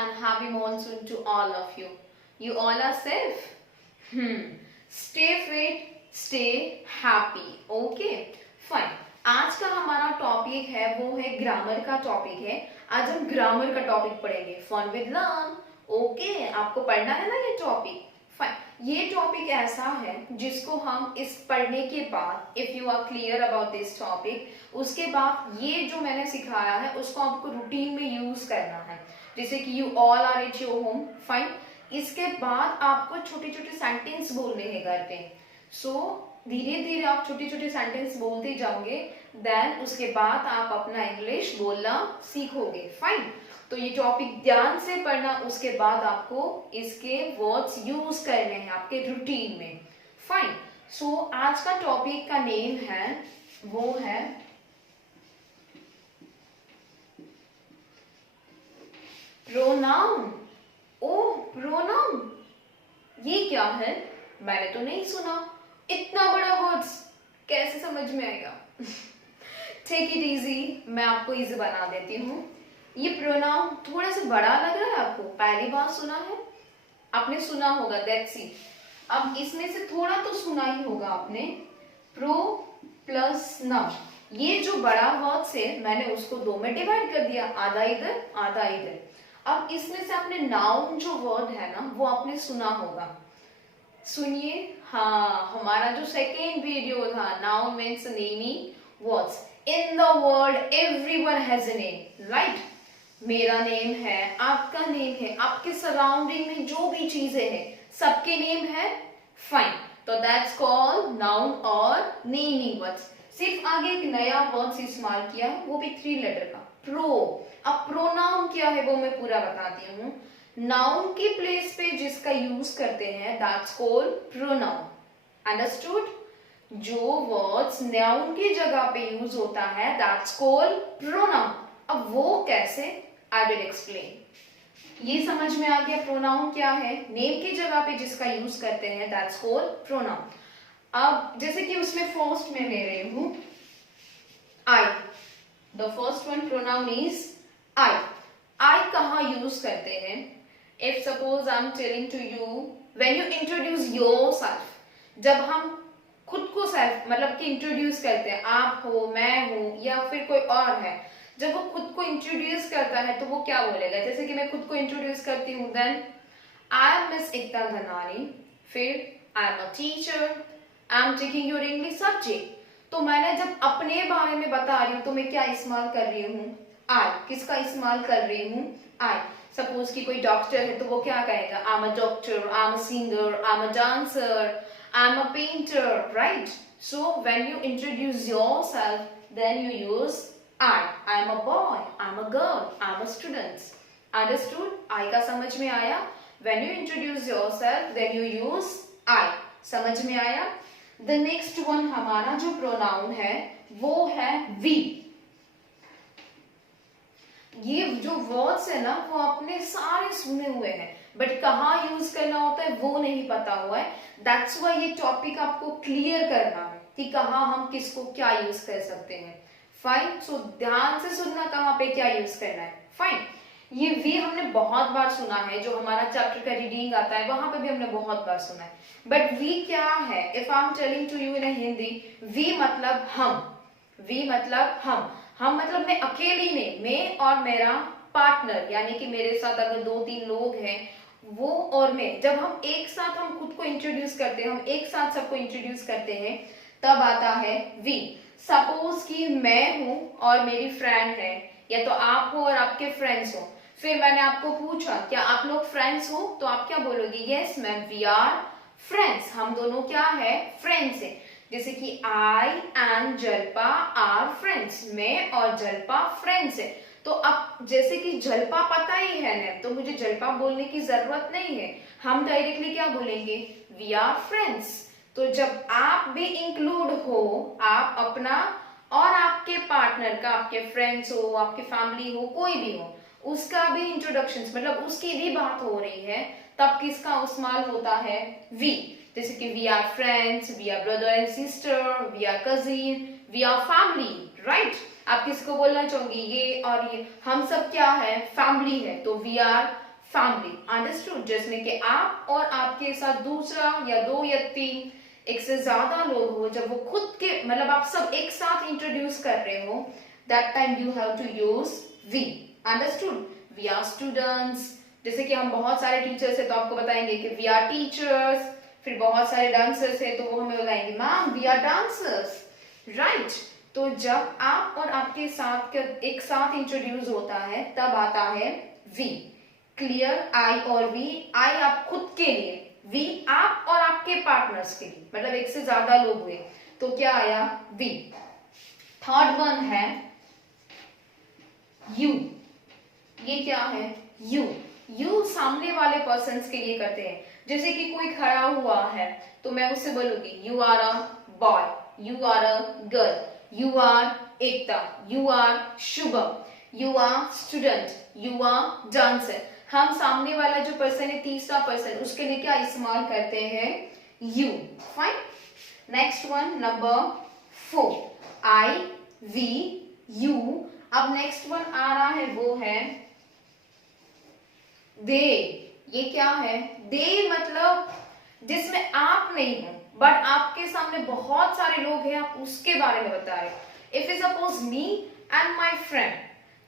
and happy monsoon to all of you. You all are safe? Stay fit, stay happy. Okay, fine. आज का हमारा topic है वो है ग्रामर का टॉपिक है. आज हम ग्रामर का टॉपिक पढ़ेंगे. Fun with learn. ओके, आपको पढ़ना है ना ये टॉपिक. फाइन. ये टॉपिक ऐसा है जिसको हम इस पढ़ने के बाद, if you are clear about this topic, उसके बाद ये जो मैंने सिखाया है उसको आपको रूटीन में यूज करना है. जैसे कि you all are at your home. Fine. इसके बाद आपको छोटे छोटे सेंटेंस बोलने हैं घर पे. सो धीरे धीरे आप छोटे छोटे सेंटेंस बोलते जाओगे, देन उसके बाद आप अपना इंग्लिश बोलना सीखोगे. फाइन. तो ये टॉपिक ध्यान से पढ़ना, उसके बाद आपको इसके वर्ड्स यूज करने हैं आपके रूटीन में. फाइन. सो आज का टॉपिक का नेम है वो है प्रोनाउन. ओह, प्रोनाउन ये क्या है? मैंने तो नहीं सुना. इतना बड़ा वर्ड्स कैसे समझ में आएगा? टेक इट इजी, मैं आपको इजी बना देती हूँ. ये प्रोनाउन थोड़ा सा बड़ा लग रहा है आपको? पहली बार सुना है? आपने सुना होगा, दैट्स इट. अब इसमें से थोड़ा तो सुना ही होगा आपने. Pro plus noun. ये जो बड़ा वर्ड है मैंने उसको दो में डिवाइड कर दिया, आधा इधर आधा इधर. अब इसमें से आपने नाउन जो वर्ड है ना वो आपने सुना होगा. सुनिए. हाँ, हमारा जो सेकेंड वीडियो था, noun means naming words. In the world everyone has a name, right? मेरा नेम है, आपका नेम है, आपके सराउंडिंग में जो भी चीजें हैं सबके नेम है. फाइन. तो दैट्स कॉल्ड नाउन और नेमिंग वर्ड्स. सिर्फ आगे एक नया वर्ड इस्तेमाल किया, वो भी 3 लेटर का, प्रो. अब प्रोनाउन क्या है वो मैं पूरा बताती हूँ. नाउन के प्लेस पे जिसका यूज करते हैं दैट्स कॉल्ड प्रोनाउन. अंडरस्टूड? जो वर्ड्स नाउन की जगह पे यूज होता है दैट्स कॉल्ड प्रोनाउन. अब वो कैसे, आई विल एक्सप्लेन. ये समझ में आ गया प्रोनाउन क्या है? नेम की जगह पे जिसका यूज करते हैं दैट्स कॉल्ड प्रोनाउन. अब जैसे कि उसमें फर्स्ट में ले रही हूं I. The first one pronoun is I. I कहाँ यूज करते हैं? If suppose I am telling to you, when you introduce yourself, जब हम खुद को सेल्फ मतलब कि इंट्रोड्यूस करते हैं, आप हो, मैं हूं या फिर कोई और है, जब वो खुद को इंट्रोड्यूस करता है तो वो क्या बोलेगा? जैसे कि मैं खुद को इंट्रोड्यूस करती हूँ, then I am Miss Ekta Dhanani, फिर आई am a teacher, I am taking your English subject. तो मैंने जब अपने बारे में बता रही हूँ तो मैं क्या इस्तेमाल कर रही हूँ? आई. किसका इस्तेमाल कर रही हूँ? आई. सपोज कि कोई डॉक्टर है तो वो क्या कहेगा? आई am a doctor, I am a singer, I am a dancer, I'm a painter, right? So when you introduce yourself, then you use I. I'm a boy, I'm a girl, I'm a student. Understood? I का समझ में आया? When you introduce yourself, then you use I. समझ में आया? The next one हमारा जो pronoun है वो है we. ये जो वर्ड्स है ना वो आपने सारे सुने हुए हैं, बट कहाँ यूज करना होता है वो नहीं पता हुआ है. दैट्स वाई ये टॉपिक आपको क्लियर करना है कि कहाँ हम किसको क्या यूज कर सकते हैं. फाइन. सो ध्यान से सुनना कहाँ पे क्या यूज करना है. फाइन. ये वी हमने बहुत बार सुना है, जो हमारा चैप्टर का रीडिंग आता है वहां पे भी हमने बहुत बार सुना है. बट वी क्या है? If I am telling to you in Hindi, we मतलब हम. वी मतलब हम मतलब मैं अकेली नहीं, मैं और मेरा पार्टनर, यानी कि मेरे साथ अगर 2-3 लोग हैं, वो और मैं, जब हम एक साथ हम खुद को इंट्रोड्यूस करते हैं, हम एक साथ सबको इंट्रोड्यूस करते हैं, तब आता है वी. सपोज कि मैं हूं और मेरी फ्रेंड है, या तो आप हो और आपके फ्रेंड्स हो. फिर मैंने आपको पूछा क्या आप लोग फ्रेंड्स हो, तो आप क्या बोलोगे? Yes ma'am, we are friends. हम दोनों क्या है? फ्रेंड्स है. जैसे कि I and Jalpa are friends, मैं और जल्पा फ्रेंड्स है. तो अब जैसे कि जल्पा पता ही है ना, तो मुझे जल्पा बोलने की जरूरत नहीं है. हम डायरेक्टली क्या बोलेंगे? We are friends. तो जब आप भी इंक्लूड हो, आप अपना और आपके पार्टनर का, आपके फ्रेंड्स हो, आपके फैमिली हो, कोई भी हो, उसका भी इंट्रोडक्शन मतलब उसकी भी बात हो रही है, तब किसका इस्तेमाल होता है? वी. जैसे कि we are friends, we are brother and sister, we are cousin, we are family, right? आप किसको बोलना चाहोगे? ये और ये हम सब क्या है? फैमिली है. तो वी आर फैमिली, अंडरस्टूड, जिसमें कि आप और आपके साथ दूसरा या दो या तीन एक से ज्यादा लोग हो, जब वो खुद के मतलब आप सब एक साथ इंट्रोड्यूस कर रहे हो, that time you have to use we, understood. We are students, जैसे कि हम बहुत सारे टीचर्स है तो आपको बताएंगे कि वी आर टीचर्स, फिर बहुत सारे डांसर्स है तो वो हमें बताएंगे ma'am we are dancers, right. तो जब आप और आपके साथ एक साथ इंट्रोड्यूस होता है तब आता है वी, क्लियर। आई और वी, आई आप खुद के लिए, वी आप और आपके पार्टनर्स के लिए, मतलब एक से ज्यादा लोग हुए तो क्या आया वी। थर्ड वन है यू, ये क्या है यू। यू सामने वाले पर्सन के लिए करते हैं, जैसे कि कोई खड़ा हुआ है तो मैं उससे बोलूंगी you are a boy, you are a girl, you are Ekta, you are Shubham, you are student, you are dancer. हम सामने वाला जो पर्सन है तीसरा पर्सन, उसके लिए क्या इस्तेमाल करते हैं you, fine. Next one number 4, I we you. अब नेक्स्ट वन आ रहा है वो है दे। ये क्या है दे, मतलब जिसमें आप नहीं हो बट आपके सामने बहुत सारे लोग हैं, आप उसके बारे में बता रहे हो। If is suppose me and my friend,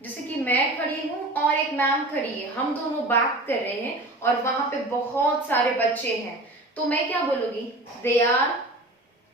जैसे कि मैं खड़ी हूं और एक मैम खड़ी है, हम दोनों बात कर रहे हैं और वहां पे बहुत सारे बच्चे हैं, तो मैं क्या बोलूंगी दे आर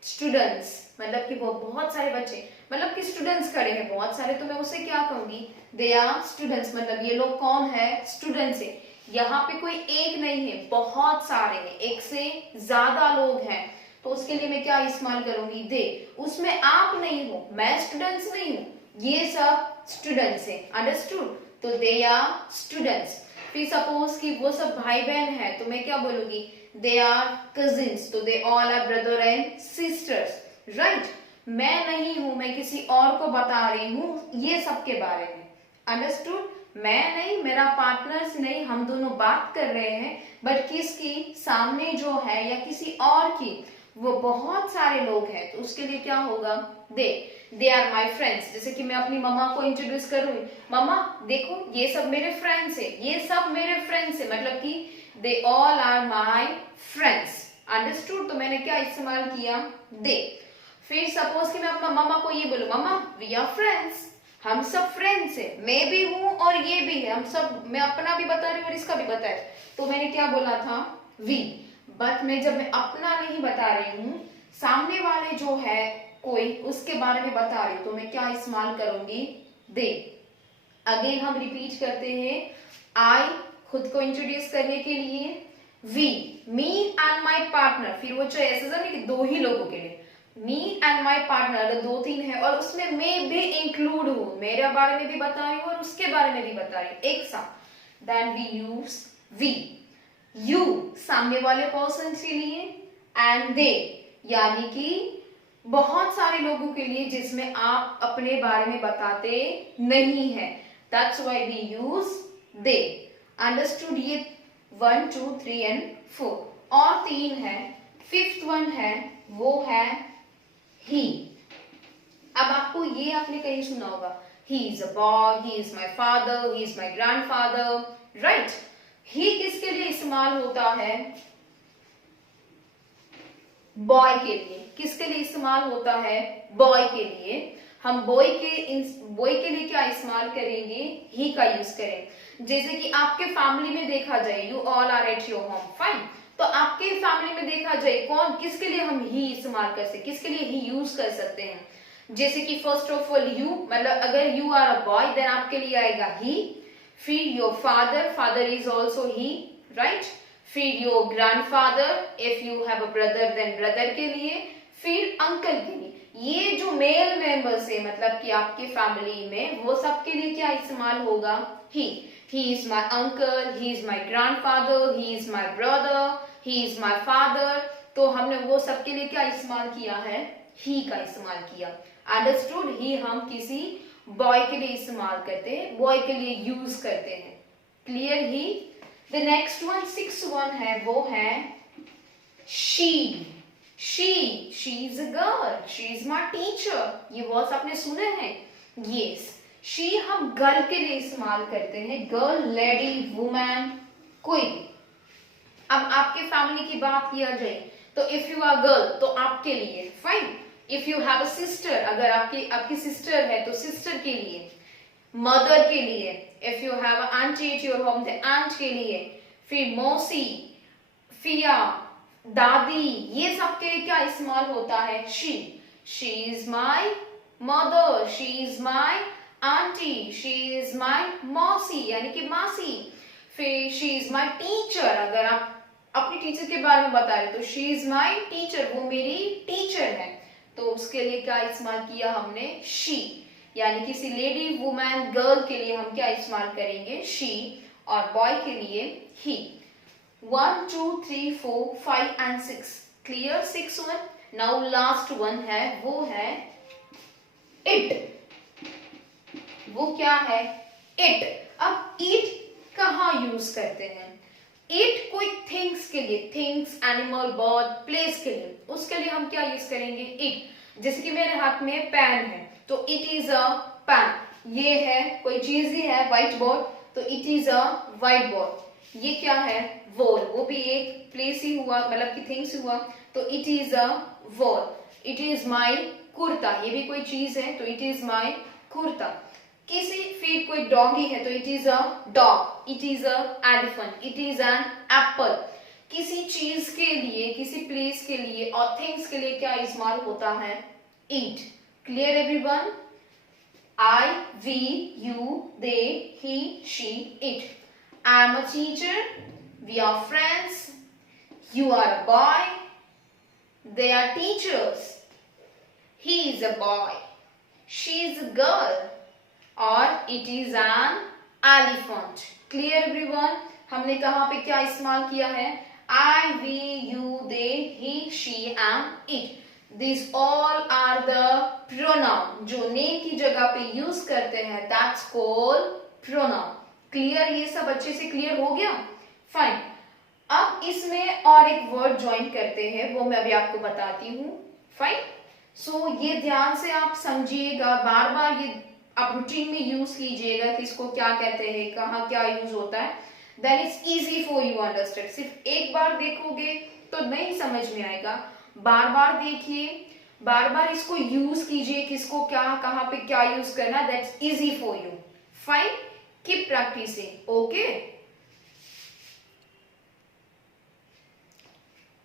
स्टूडेंट्स, मतलब कि वो बहुत सारे बच्चे, मतलब कि स्टूडेंट्स खड़े हैं बहुत सारे, तो मैं उसे क्या कहूंगी दे आर स्टूडेंट्स, मतलब ये लोग कौन है स्टूडेंट्स है। यहाँ पे कोई एक नहीं है, बहुत सारे हैं, एक से ज्यादा लोग हैं, तो उसके लिए मैं क्या इस्तेमाल करूंगी दे। उसमें आप नहीं हो, मैं स्टूडेंट्स नहीं हूं, ये सब स्टूडेंट्स है, अंडरस्टूड। तो दे आर स्टूडेंट्स। फिर सपोज कि वो सब भाई बहन है तो मैं क्या बोलूंगी दे आर कजिन्स, तो they all are brother and sister, right. मैं नहीं हूं, मैं किसी और को बता रही हूं ये सब के बारे में, अंडरस्टूड। मैं नहीं, मेरा पार्टनर्स नहीं, हम दोनों बात कर रहे हैं, बट किसकी सामने जो है या किसी और की, वो बहुत सारे लोग हैं, तो उसके लिए क्या होगा दे आर माई फ्रेंड्स। जैसे कि मैं अपनी मम्मा को इंट्रोड्यूस करूंगी, मम्मा देखो ये सब मेरे फ्रेंड्स है, ये सब मेरे फ्रेंड्स है, मतलब कि they all are my friends, understood. तो मैंने क्या इस्तेमाल किया दे। फिर सपोज कि मैं अपना मम्मा को ये बोलूं मम्मा वी आर फ्रेंड्स, हम सब फ्रेंड्स है, मैं भी हूं और ये भी है, हम सब, मैं अपना भी बता रही हूँ और इसका भी बता रही, तो मैंने क्या बोला था वी। बट मैं जब मैं अपना नहीं बता रही हूँ, सामने वाले जो है कोई उसके बारे में बता रही हूँ, तो मैं क्या इस्तेमाल करूंगी दे। अगेन हम रिपीट करते हैं, आई खुद को इंट्रोड्यूस करने के लिए, we me and my partner, फिर वो जो ऐसा नहीं कि दो ही लोगों के लिए, मी एंड माई पार्टनर, अगर दो तीन है और उसमें मैं भी इंक्लूड हूं, मेरे बारे में भी बता रही हूँ और उसके बारे में भी बता रही हूँ एक साथ, then we use we. You सामने वाले पर्सन के लिए, एंड दे यानी कि बहुत सारे लोगों के लिए जिसमें आप अपने बारे में बताते नहीं है, that's why we use they, understood. ये 1 2 3 एंड 4 और 3 है, फिफ्थ वन है वो है ही। अब आपको ये आपने कहीं सुना होगा he is a boy, he is my father, he is my grandfather, right. He किसके लिए इस्तेमाल होता है बॉय के लिए, किसके लिए इस्तेमाल होता है बॉय के लिए। हम बॉय के लिए क्या इस्तेमाल करेंगे ही का यूज करें। जैसे कि आपके फैमिली में देखा जाए you all are at your home, fine, तो आपके फैमिली में देखा जाए कौन किसके लिए हम ही इस्तेमाल कर सकते, किसके लिए ही यूज कर सकते हैं। जैसे कि फर्स्ट ऑफ ऑल यू, मतलब अगर you are a boy then आपके लिए आएगा ही, फिर your father, father is also he, right. फिर your grandfather, if you have a brother then brother के लिए, फिर अंकल के लिए। ये जो मेल मेंबर्स है मतलब कि आपके फैमिली में, वो सबके लिए क्या इस्तेमाल होगा ही। He is my uncle, he is my grandfather, he is my brother, he is my father। तो हमने वो सबके लिए क्या इस्तेमाल किया है ही का इस्तेमाल किया, अंडरस्टूड। ही हम किसी बॉय के लिए इस्तेमाल करते हैं, बॉय के लिए यूज करते हैं, clear he. The next one 6 one है वो है she। she is a girl, she is my teacher, ये वर्ड्स आपने सुने हैं, यस। she हम गर्ल के लिए इस्तेमाल करते हैं, गर्ल, लेडी, वुमेन, कोई भी। अब आपके फैमिली की बात किया जाए तो इफ यू आर गर्ल तो आपके लिए, fine. If you have a sister, अगर आपकी सिस्टर है तो सिस्टर के लिए, मदर के लिए, if you have aunty at your home the aunt के लिए, फिर मौसी, फिया, दादी, ये सब के लिए क्या इस्तेमाल होता है? She is my mother, she is my aunty, she is my मौसी यानी कि मासी। फिर शी इज माई टीचर, अगर आप अपनी टीचर के बारे में बता रहे तो शी इज माई टीचर, वो मेरी टीचर है। तो उसके लिए क्या इस्तेमाल किया हमने? शी। यानी किसी लेडी, वुमेन, गर्ल के लिए हम क्या इस्तेमाल करेंगे? शी। और बॉय के लिए ही। 1 2 3 4 5 and 6 clear? 6 one. Now last one है, वो है इट। वो क्या है? इट। अब इट कहाँ यूज करते हैं? इट कोई थिंग्स के लिए, थिंग्स, एनिमल, बर्ड, प्लेस के लिए, उसके लिए हम क्या यूज करेंगे? इट। जैसे कि मेरे हाथ में पेन है तो इट इज अ पेन। ये है कोई चीज ही है, व्हाइट बोर्ड, तो it is a white board. ये क्या है? वॉल, वो भी एक प्लेस ही हुआ, मतलब कि थिंग्स हुआ, तो it is a wall. It is my kurta, ये भी कोई चीज है तो इट इज माई कुर्ता। किसी फिर कोई डॉगी है तो it is a dog, it is a elephant, it is an apple. किसी चीज के लिए, किसी प्लेस के लिए और थिंग्स के लिए क्या इस्तेमाल होता है? It. Clear everyone? I, we, you, they, he, she, it. I am a teacher, we are friends, you are a boy, they are teachers, he is a boy, she is a girl, or it is an elephant. Clear everyone? हमने कहाँ पे क्या इस्तेमाल किया है? I, we, you, they, he, she and it. These all are the pronoun जो name की जगह पे यूज करते हैं, that's called pronoun. Clear? ये सब अच्छे से क्लियर हो गया? फाइन। अब इसमें और एक वर्ड ज्वाइन करते हैं, वो मैं अभी आपको बताती हूँ। फाइन। सो ये ध्यान से आप समझिएगा, बार बार ये आप रूटीन में यूज कीजिएगा कि इसको क्या कहते हैं, कहाँ क्या यूज होता है, then it's easy for you understand. सिर्फ एक बार देखोगे तो नहीं समझ में आएगा, बार बार देखिए, बार बार इसको यूज कीजिए, किसको क्या, कहाँ पे क्या यूज करना, that's easy for you. Fine, keep practicing. Okay,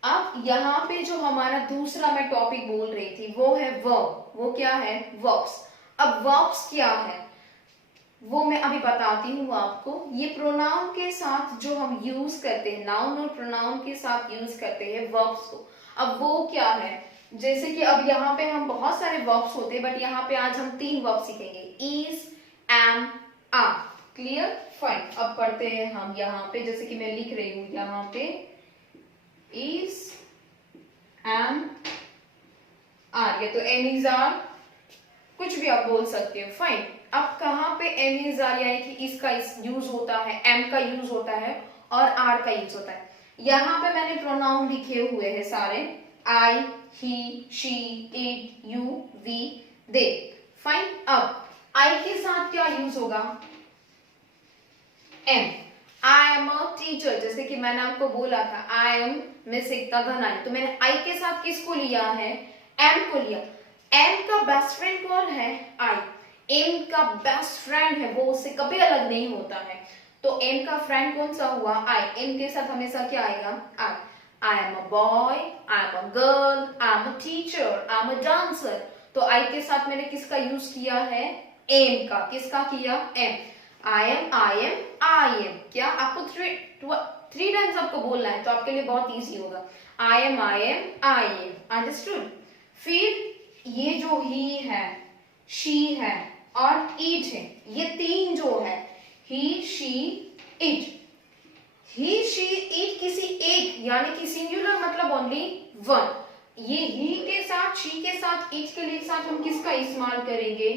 अब यहाँ पे जो हमारा दूसरा मैं टॉपिक बोल रही थी वो है वर्ब। वो क्या है? वर्ब्स। अब वर्ब्स क्या है वो मैं अभी बताती हूँ आपको। ये प्रोनाउन के साथ जो हम यूज करते हैं, नाउन और प्रोनाउन के साथ यूज करते हैं वर्ब्स को। अब वो क्या है? जैसे कि अब यहाँ पे हम बहुत सारे वर्ब्स होते हैं, बट यहाँ पे आज हम 3 वर्ब सीखेंगे, is, am, are. Clear? Fine. अब पढ़ते हैं हम यहाँ पे, जैसे कि मैं लिख रही हूँ यहाँ पे इज, एम, आर, या तो एम इज आर, कुछ भी आप बोल सकते हो। फाइन। अब कहाँ पे एम इज आर यानी कि इसका यूज होता है, एम का यूज होता है और आर का यूज होता है। यहाँ पे मैंने प्रोनाउन लिखे हुए हैं सारे, I, he, she, it, you, we, they. Fine. अब आई के साथ क्या यूज होगा? Am. I am a teacher, जैसे कि मैंने आपको बोला था I am Miss Ekta Dhanani, तो मैंने आई के साथ किसको लिया है? एम को लिया। एम का बेस्ट फ्रेंड कौन है? आई। एम का बेस्ट फ्रेंड है, वो उससे कभी अलग नहीं होता है, तो एम का फ्रेंड कौन सा हुआ? आई। एम के साथ हमेशा क्या आएगा? I. I am a boy, I am a girl, I am a teacher, I am a dancer. तो आई के साथ मैंने किसका यूज किया है? एम का। किसका किया? Am. I am, I am, I am. क्या आपको थ्री टाइम्स आपको बोलना है तो आपके लिए बहुत इजी होगा। आई am, I am, I M. Understood? फिर ये जो ही है, शी है और इट है, ये 3 जो है, he, she, it. He, she, it किसी एक यानी कि सिंगुलर मतलब ओनली वन। ये ही के साथ, शी के साथ, इट के लिए साथ हम किसका इस्तेमाल करेंगे?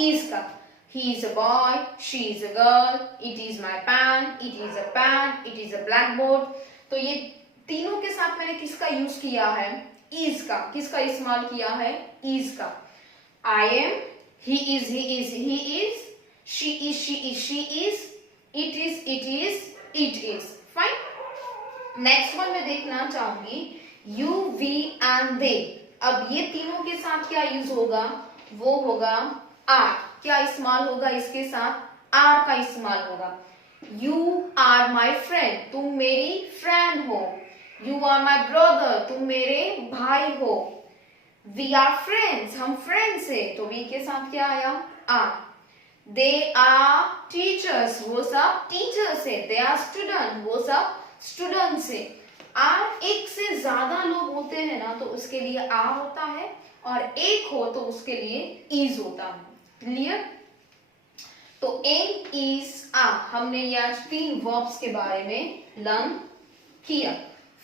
इज का। He is a boy, she is a girl, it is my pen, it is a pen, it is a blackboard। तो ये तीनों के साथ मैंने किसका यूज किया है? is का। किसका इस्तेमाल किया है? is का। I am, he is, she is, she is, it is, it is. Fine. Next one मैं देखना चाहूंगी यू, वी एंड दे। अब ये तीनों के साथ क्या यूज होगा, वो होगा आर। क्या इस्तेमाल होगा इसके साथ, आर का इस्तेमाल होगा। यू आर माई फ्रेंड, तुम मेरी फ्रेंड हो। यू आर माई ब्रदर, तुम मेरे भाई हो। वी आर फ्रेंड्स, हम फ्रेंड्स है, तो वी के साथ क्या आया, आर। दे आर टीचर्स, वो सब टीचर्स है। दे आर स्टूडेंट, वो सब स्टूडेंट्स है। आर एक से ज्यादा लोग होते हैं ना, तो उसके लिए आर होता है, और एक हो तो उसके लिए इज होता है। क्लियर। तो एम इज आर, हमने ये आज 3 वर्ब्स के बारे में लर्न किया।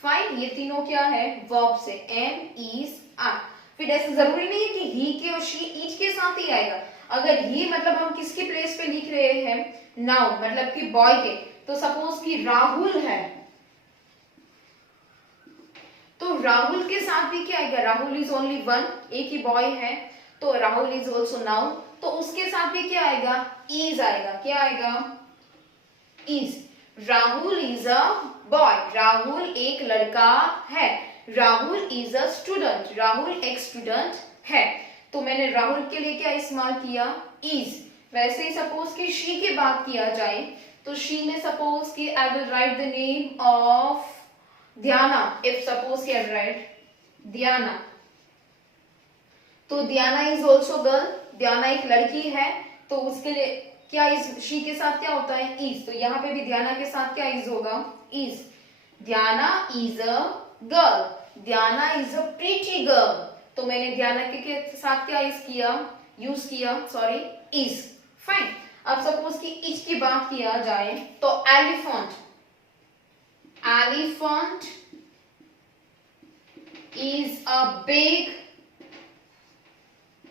फाइन। ये तीनों क्या है, वर्ब्स है। Am is are. फिर ऐसे जरूरी नहीं है कि ही के और शी ईच के साथ ही आएगा। अगर ही मतलब हम किसके प्लेस पे लिख रहे हैं, नाउन मतलब कि बॉय के, तो सपोज कि राहुल है, तो राहुल के साथ भी क्या आएगा, राहुल इज ओनली वन, एक ही बॉय है, तो राहुल इज ऑल्सो नाउन, तो उसके साथ भी क्या आएगा, इज आएगा। क्या आएगा, is. Rahul is a boy, Rahul एक लड़का है। Rahul is a student, Rahul एक स्टूडेंट है। तो मैंने राहुल के लिए क्या इस्तेमाल किया, इज। वैसे ही सपोज कि शी की बात किया जाए, तो शी में सपोज कि I will write the name of Dhyana, if suppose I write Dhyana, तो Dhyana is also girl, Dhyana एक लड़की है, तो उसके लिए क्या इस शी के साथ क्या होता है, is। तो यहाँ पे भी Dhyana के साथ क्या is होगा, is। Dhyana is a girl, Dhyana is a pretty girl, तो मैंने Dhyana के साथ क्या is किया, यूज किया, सॉरी, is। फाइन। अब सपोज कि इच की बात किया जाए, तो elephant, elephant is a big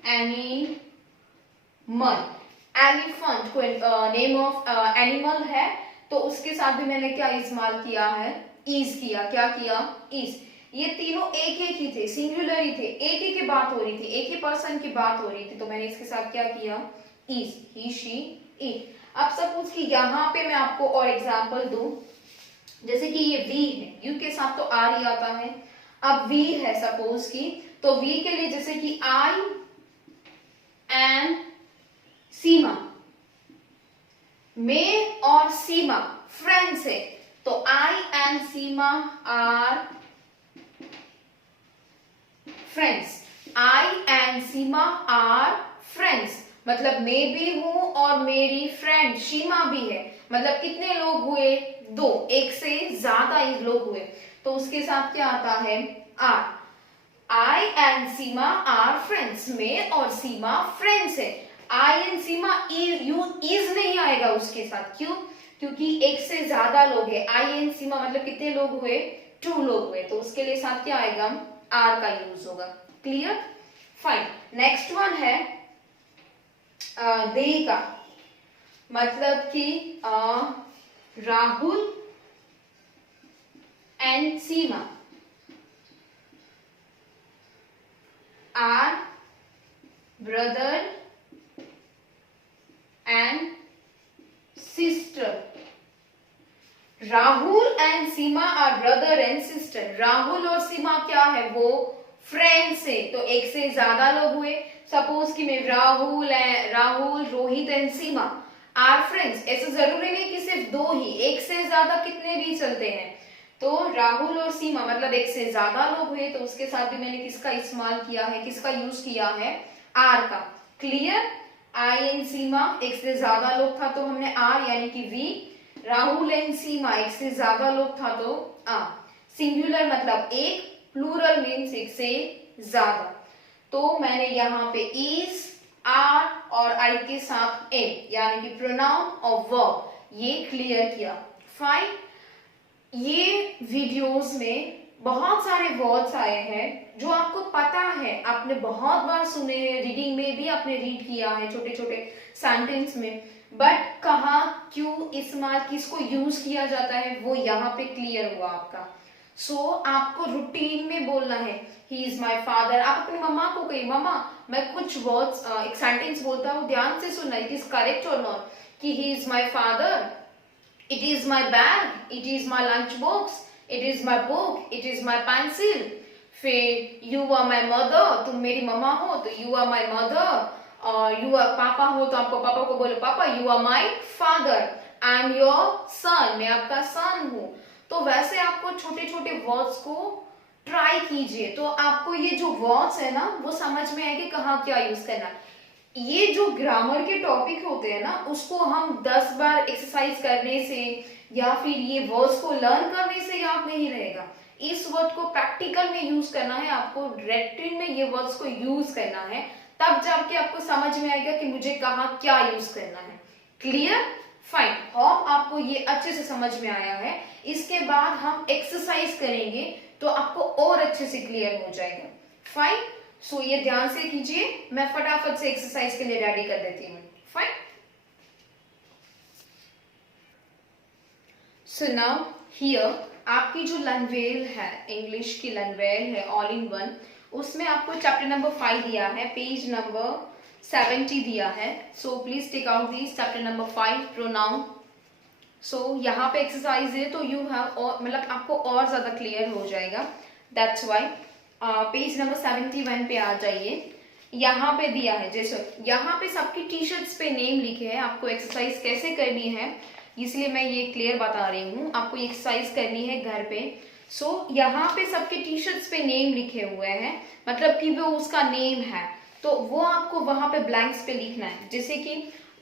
animal। elephant कोई नेम ऑफ एनिमल है, तो उसके साथ भी मैंने क्या इस्तेमाल किया है, is किया। क्या किया, is। ये तीनों एक एक ही थे, सिंगुलर ही थे, एक ही की बात हो रही थी, एक ही पर्सन की बात हो रही थी, तो मैंने इसके साथ क्या किया, is, he, she, it। अब सपोज कि यहाँ पे मैं आपको और एग्जाम्पल दूं, जैसे कि ये वी है, यू के साथ तो आर ही आता है। अब वी है सपोज की, तो वी के लिए जैसे कि आई एंड सीमा, मैं और सीमा फ्रेंड्स है, तो I and Seema are friends. I and Seema are friends, मतलब मैं भी हूं और मेरी फ्रेंड शीमा भी है। मतलब कितने लोग हुए, 2, एक से ज्यादा लोग हुए, तो उसके साथ क्या आता है, are. I and Seema are friends, मैं और सीमा फ्रेंड्स है। I and Seema you is नहीं आएगा उसके साथ, क्यों, क्योंकि एक से ज्यादा लोग है। आई एंड सीमा मतलब कितने लोग हुए, 2 लोग हुए, तो उसके लिए साथ क्या आएगा, आर का यूज होगा। क्लियर। फाइन। नेक्स्ट वन है दे का, मतलब कि Rahul and Seema are brother and sister. Rahul and Seema are brother and sister. Rahul और सीमा क्या है, वो फ्रेंड्स है, तो एक से ज्यादा लोग हुए। सपोज कि मैं Rahul Rohit and Seema are friends, ऐसे जरूरी नहीं कि सिर्फ 2 ही, एक से ज्यादा कितने भी चलते हैं। तो राहुल और सीमा मतलब एक से ज्यादा लोग हुए, तो उसके साथ भी मैंने किसका इस्तेमाल किया है, किसका यूज किया है, आर का। क्लियर। आई एंड सीमा एक से ज्यादा लोग था, तो हमने आर यानी कि वी। राहुल एंड सीमा एक से ज्यादा लोग था, तो आर। सिंगुलर मतलब एक, प्लूरल मीन्स एक से ज्यादा, तो मैंने यहाँ पे इज, आर और आई के साथ एम यानी कि प्रोनाउन और वर्ब, ये क्लियर किया। फाइन। ये वीडियोस में बहुत सारे वर्ड्स आए हैं जो आपको पता है, आपने बहुत बार सुने हैं, रीडिंग में भी आपने रीड किया है छोटे छोटे सेंटेंस में, बट कहाँ, क्यों इस्तेमाल, किसको यूज किया जाता है, वो यहाँ पे क्लियर हुआ आपका। सो आपको रूटीन में बोलना है, ही इज माई फादर। आप अपनी मम्मा को कहिए, मम्मा मैं कुछ वर्ड्स एक सेंटेंस बोलता हूँ, ध्यान से सुनना, इट इज करेक्ट और नॉट, कि ही is my father, It is my bag, it is my lunch box, it is my book, it is my pencil. फिर you are my mother, तुम मेरी मम्मा हो तो you are my mother. और you are पापा हो तो आपको पापा को बोलो पापा. You are my father, I am your son, मैं आपका son हूँ. तो वैसे आपको छोटे छोटे वर्ड्स को ट्राई कीजिए, तो आपको ये जो वर्ड्स है ना वो समझ में आएगी कहाँ क्या यूज करना. ये जो ग्रामर के टॉपिक होते हैं ना उसको हम 10 बार एक्सरसाइज करने से या फिर ये वर्ड्स को लर्न करने से याद नहीं रहेगा. इस वर्ड को प्रैक्टिकल में यूज करना है, आपको रेटिन में ये वर्ड्स को यूज करना है, तब जाके आपको समझ में आएगा कि मुझे कहाँ क्या यूज करना है. क्लियर? फाइन. और आपको ये अच्छे से समझ में आया है. इसके बाद हम एक्सरसाइज करेंगे तो आपको और अच्छे से क्लियर हो जाएगा. फाइन. सो ये ध्यान से कीजिए, मैं फटाफट से एक्सरसाइज के लिए रेडी कर देती हूँ. फाइन. सो नाउ हियर आपकी जो लर्नवेल है, इंग्लिश की लर्नवेल है ऑल इन वन, उसमें आपको चैप्टर नंबर 5 दिया है, पेज नंबर 70 दिया है. So please take out this chapter number 5 pronoun. So यहाँ पे एक्सरसाइज है तो यू हैव और मतलब आपको और ज्यादा क्लियर हो जाएगा. दैट्स वाई पेज नंबर 71 पे आ जाइए. यहाँ पे दिया है, जैसे यहाँ पे सबकी टी शर्ट्स पे नेम लिखे हैं. आपको एक्सरसाइज कैसे करनी है इसलिए मैं ये क्लियर बता रही हूँ. आपको एक्सरसाइज करनी है घर पे. सो यहाँ पे सबके टी शर्ट्स पे नेम लिखे हुए हैं, मतलब कि वो उसका नेम है, तो वो आपको वहां पे ब्लैंक्स पे लिखना है. जैसे कि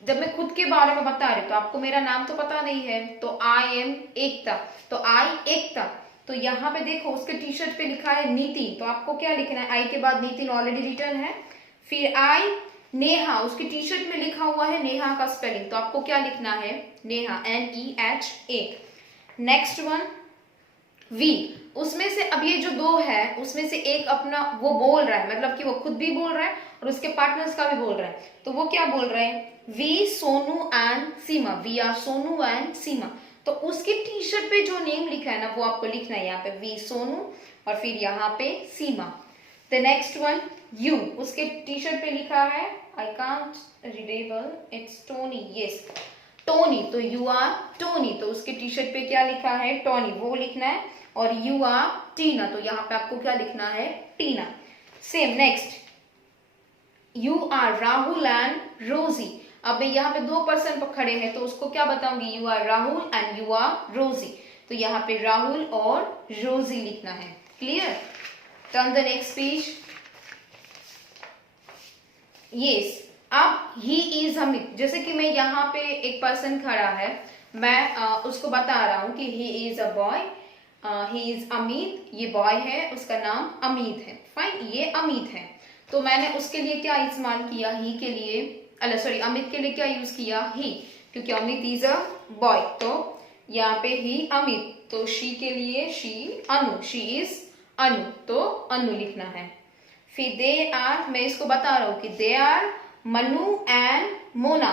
जब मैं खुद के बारे में बता रही हूँ तो आपको मेरा नाम तो पता नहीं है, तो आई एम एकता, तो आई एकता. तो यहाँ पे देखो उसके टी शर्ट पे लिखा है नितिन, तो आपको क्या लिखना है, आई के बाद नितिन ऑलरेडी रिटर्न है. फिर आई नेहा, उसकी टी शर्ट में लिखा हुआ है नेहा का स्पेलिंग, तो आपको क्या लिखना है, Neha, NEHA. Next one we, उसमें से अब ये जो दो है उसमें से एक अपना वो बोल रहा है, मतलब कि वो खुद भी बोल रहा है और उसके पार्टनर्स का भी बोल रहा है. तो वो क्या बोल रहे हैं, we Sonu and Seema, we are Sonu and Seema. तो उसकी टी शर्ट पे जो नेम लिखा है ना वो आपको लिखना है यहाँ पे वी सोनू और फिर यहाँ पे सीमा. द नेक्स्ट वन यू, उसके टी शर्ट पे लिखा है I can't readable, it's Tony, yes Tony, तो यू आर टोनी, तो उसके टी शर्ट पे क्या लिखा है, टोनी, वो लिखना है. और यू आर टीना, तो यहाँ पे आपको क्या लिखना है, Tina. Same. Next you are Rahul and Rosy. अब मैं यहाँ पे 2 पर्सन खड़े हैं तो उसको क्या बताऊंगी, you are Rahul and you are Rosy, तो यहाँ पे राहुल और रोजी लिखना है. Clear? Turn the next page. Yes. अब ही इज अमित, जैसे कि मैं यहाँ पे एक पर्सन खड़ा है, मैं उसको बता रहा हूँ कि ही is a boy, he is Amit, ये बॉय है, उसका नाम अमित है. फाइन, ये अमित है, तो मैंने उसके लिए क्या इस्तेमाल किया, ही के लिए, सॉरी अमित के लिए क्या यूज किया, ही, क्योंकि अमित इज अ बॉय, तो यहाँ पे ही अमित, तो शी के लिए शी अनु, शी इज अनु, तो अनु लिखना है. फिर दे आर, मैं इसको बता रहा हूँ कि they are Manu and Mona,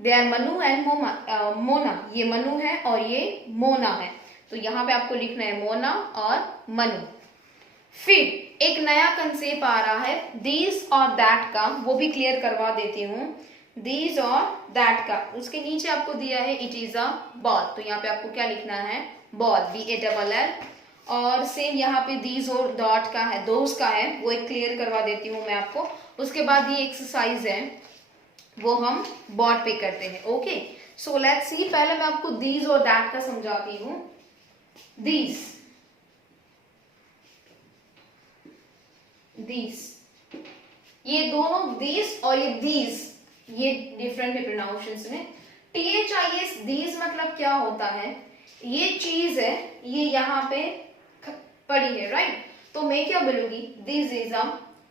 they are Manu and Mona, ये मनु है और ये मोना है, तो यहाँ पे आपको लिखना है मोना और मनु. फिर एक नया कंसेप्ट आ रहा है दिस और दैट का, वो भी क्लियर करवा देती हूँ. दिस और दैट का, उसके नीचे आपको दिया है इट इज अ बॉल, तो यहाँ पे आपको क्या लिखना है, बॉल, BALL. और सेम यहाँ पे दीज और डॉट का है, दोस्त का है, वो एक क्लियर करवा देती हूँ मैं आपको. उसके बाद ये एक्सरसाइज है वो हम बोर्ड पे करते हैं. Okay, so let's see. पहले मैं आपको दीज और दैट का समझाती हूँ. दीज, दीज, ये दोनों दीज और ये दीज, ये डिफरेंट है प्रोनाउंसिएशन में. THIS दीज मतलब क्या होता है, ये चीज है, ये यहाँ पे पड़ी है, राइट. तो मैं क्या बोलूंगी, दिस इज अ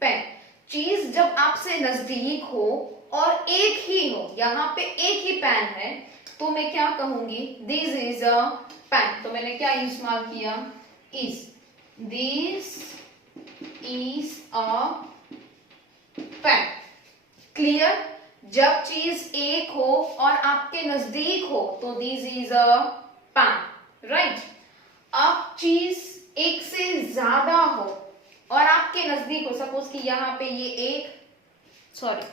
पेन. चीज जब आपसे नजदीक हो और एक ही हो, यहाँ पे एक ही पेन है, तो मैं क्या कहूंगी, दिस इज अ पेन. तो मैंने क्या इस्तेमाल किया, is, this is a pen. Clear? जब चीज एक हो और आपके नजदीक हो तो this is a pen, right. अब चीज एक से ज्यादा हो और आपके नजदीक हो, सपोज कि यहाँ पे ये एक, सॉरी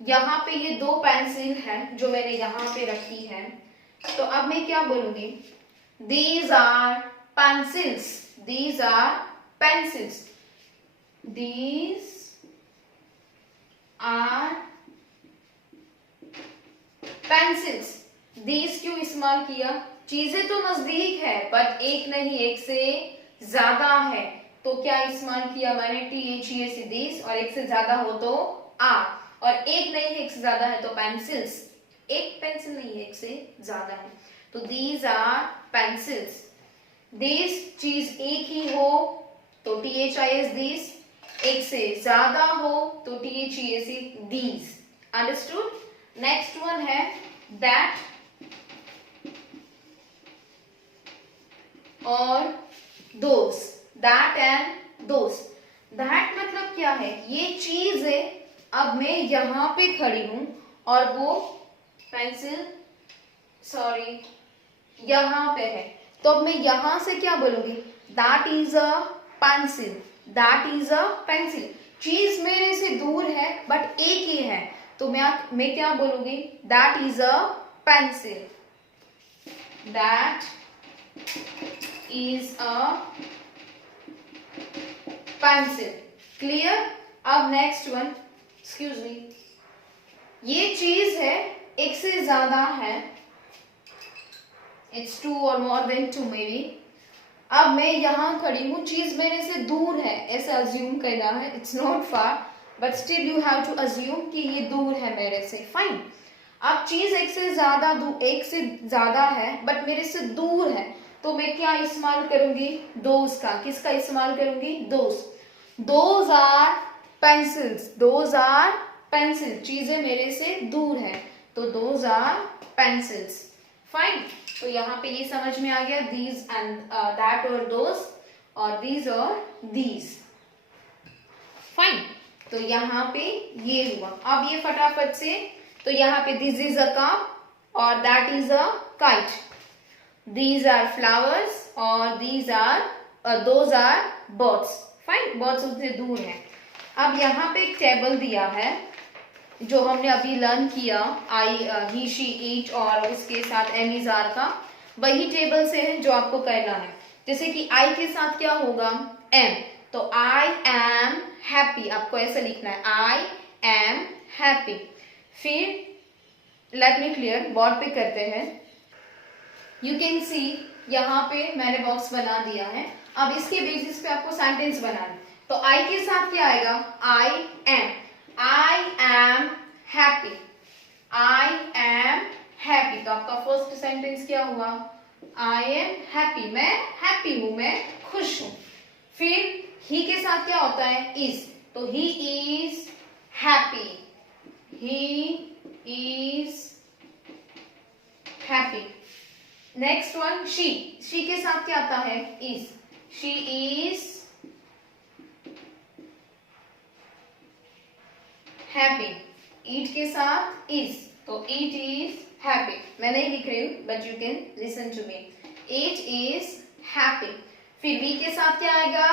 यहाँ पे ये 2 पेंसिल है जो मैंने यहाँ पे रखी है, तो अब मैं क्या बोलूंगी, these are pencils, these are pencils, these are pencils. These क्यों इस्तेमाल किया, चीजें तो नजदीक है बट एक नहीं एक से ज्यादा है, तो क्या इस्तेमाल किया मैंने, THEC दीज, और एक से ज्यादा हो तो आर, और एक नहीं एक से ज्यादा है तो पेंसिल्स, एक पेंसिल नहीं है एक से ज्यादा है, तो दीज आर पेंसिल्स। दीज चीज एक ही हो तो THIS दीज, एक से ज्यादा हो तो THEC these. Understood. Next one है दैट और दोस, दैट एंड दोस। दैट मतलब क्या है, ये चीज है, अब मैं यहां पे खड़ी हूं और वो पेंसिल सॉरी यहां पे है, तो अब मैं यहां से क्या बोलूंगी, that is a pencil, that is a pencil. चीज मेरे से दूर है बट एक ही है, तो मैं क्या बोलूंगी, that is a pencil, that is a pencil. Clear. अब नेक्स्ट वन, एक्सक्यूज मी, ये चीज है एक से ज्यादा है, इट्स टू और more than two maybe. अब मैं यहां खड़ी हूं, चीज मेरे से दूर है, ऐसा अज्यूम करना है, it's not far but still you have to assume कि ये दूर है मेरे से, फाइन। अब चीज एक से ज्यादा है बट मेरे से दूर है, तो मैं क्या इस्तेमाल करूंगी, दोज का। किसका इस्तेमाल करूंगी, those. Those are pencils, those are pencil, चीजें मेरे से दूर है तो दोज आर पेंसिल्स, फाइन। तो यहाँ पे ये समझ में आ गया, दीज एंड दैट और दोज, और दीज और दीज, फाइन। तो यहाँ पे ये हुआ। अब ये फटाफट से, तो यहाँ पे दिस इज अ कप और that is a kite, these are flowers और these are those are birds, fine. Birds उससे दूर है। अब यहाँ पे एक टेबल दिया है जो हमने अभी लर्न किया, आई ही शी इट और उसके साथ एम इज आर का, वही टेबल से है जो आपको करना है। जैसे कि आई के साथ क्या होगा, एम, तो आई एम हैप्पी, आपको ऐसे लिखना है, आई एम हैप्पी। फिर लेट मी क्लियर, बोर्ड पे करते हैं। यू कैन सी यहाँ पे मैंने बॉक्स बना दिया है। अब इसके बेसिस पे आपको सेंटेंस बनाना है। तो आई के साथ क्या आएगा, आई am, I am happy, I am happy. तो आपका फर्स्ट सेंटेंस क्या हुआ, आई एम हैप्पी, मैं हैप्पी हूं, मैं खुश हूं। फिर ही के साथ क्या होता है, इज, तो he is happy, he is happy. Next one, she के साथ क्या आता है, इज, शी इज हैप्पी। ईट के साथ इज, तो ईट इज हैप्पी। मैं नहीं लिख रही हूं but you can listen to me, it is happy. फिर वी के साथ क्या आएगा,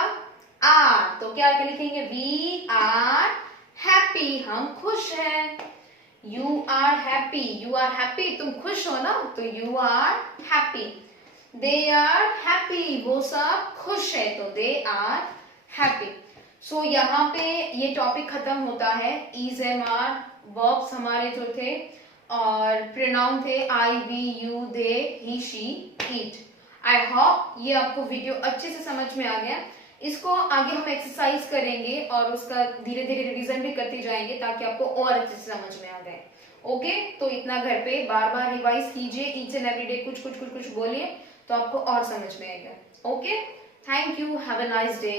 आर, तो क्या लिखेंगे, वी आर हैप्पी, हम खुश हैं। You are happy, you are happy, तुम खुश हो ना, तो you are happy. They are happy, वो सब खुश है, तो दे आर हैप्पी। सो यहाँ पे ये टॉपिक खत्म होता है। इज, एम, आर, वर्ब्स हमारे जो थे, और प्रोनाउन थे I, we, you, they, he, she, it. I hope ये आपको वीडियो अच्छे से समझ में आ गया। इसको आगे हम एक्सरसाइज करेंगे और उसका धीरे धीरे रिवीजन भी करते जाएंगे ताकि आपको और अच्छे से समझ में आ जाए। ओके, तो इतना घर पे बार बार रिवाइज कीजिए, ईच एंड एवरी डे कुछ बोलिए, तो आपको और समझ में आएगा। Okay, thank you, have a nice day.